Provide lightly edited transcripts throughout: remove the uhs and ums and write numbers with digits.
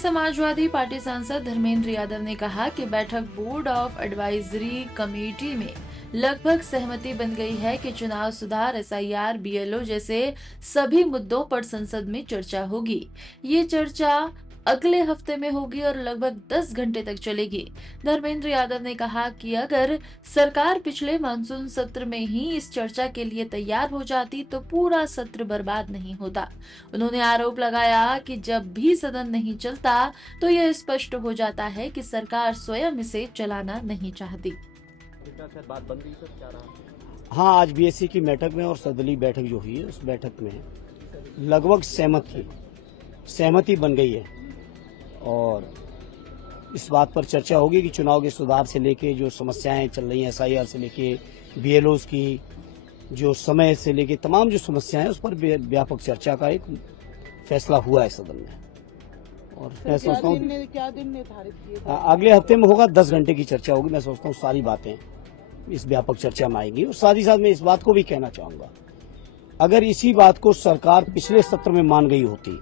Samajwadi party सांसद धर्मेंद्र यादव ने कहा कि बैठक बोर्ड ऑफ एडवाइजरी कमेटी में लगभग सहमति बन गई है कि चुनाव सुधार, एसआईआर, बीएलओ जैसे सभी मुद्दों पर संसद में चर्चा होगी। ये चर्चा अगले हफ्ते में होगी और लगभग 10 घंटे तक चलेगी। धर्मेंद्र यादव ने कहा कि अगर सरकार पिछले मानसून सत्र में ही इस चर्चा के लिए तैयार हो जाती तो पूरा सत्र बर्बाद नहीं होता। उन्होंने आरोप लगाया कि जब भी सदन नहीं चलता तो यह स्पष्ट हो जाता है कि सरकार स्वयं इसे चलाना नहीं चाहती। बात बन गई सर, क्या रहा? हाँ, आज बीएससी की बैठक में और सर्वदलीय बैठक जो हुई है उस बैठक में लगभग सहमति बन गई है और इस बात पर चर्चा होगी कि चुनाव के सुधार से लेके जो समस्याएं चल रही हैं, एसआईआर से लेके बीएलओ की जो समय से लेके तमाम जो समस्याएं हैं उस पर व्यापक चर्चा का एक फैसला हुआ है सदन में। और मैं सोचता हूँ क्या दिन निर्धारित किए अगले हफ्ते में होगा, 10 घंटे की चर्चा होगी। मैं सोचता हूँ सारी बातें इस व्यापक चर्चा में आएंगी। और साथ ही साथ मैं इस बात को भी कहना चाहूंगा, अगर इसी बात को सरकार पिछले सत्र में मान गई होती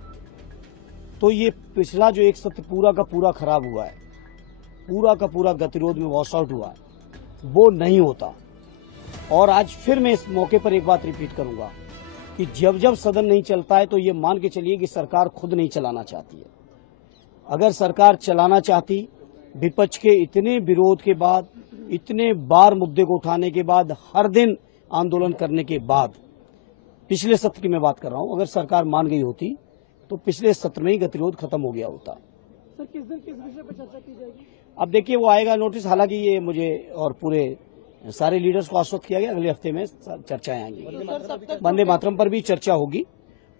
तो ये पिछला जो एक सत्र पूरा का पूरा खराब हुआ है, पूरा का पूरा गतिरोध में वॉश आउट हुआ है, वो नहीं होता। और आज फिर मैं इस मौके पर एक बात रिपीट करूंगा कि जब जब सदन नहीं चलता है तो ये मान के चलिए कि सरकार खुद नहीं चलाना चाहती है। अगर सरकार चलाना चाहती, विपक्ष के इतने विरोध के बाद, इतने बार मुद्दे को उठाने के बाद, हर दिन आंदोलन करने के बाद, पिछले सत्र की मैं बात कर रहा हूं, अगर सरकार मान गई होती तो पिछले सत्र में ही गतिरोध खत्म हो गया होता। सर, किस दिन किस विषय पर चर्चा की जाएगी? अब देखिए वो आएगा नोटिस। हालांकि ये मुझे और पूरे सारे लीडर्स को आश्वस्त किया गया, अगले हफ्ते में चर्चाएं आएंगी। वंदे मातरम पर भी चर्चा होगी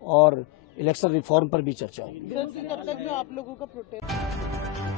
और इलेक्शन रिफॉर्म पर भी चर्चा होगी। तब तक जो आप लोगों का प्रोटेस्ट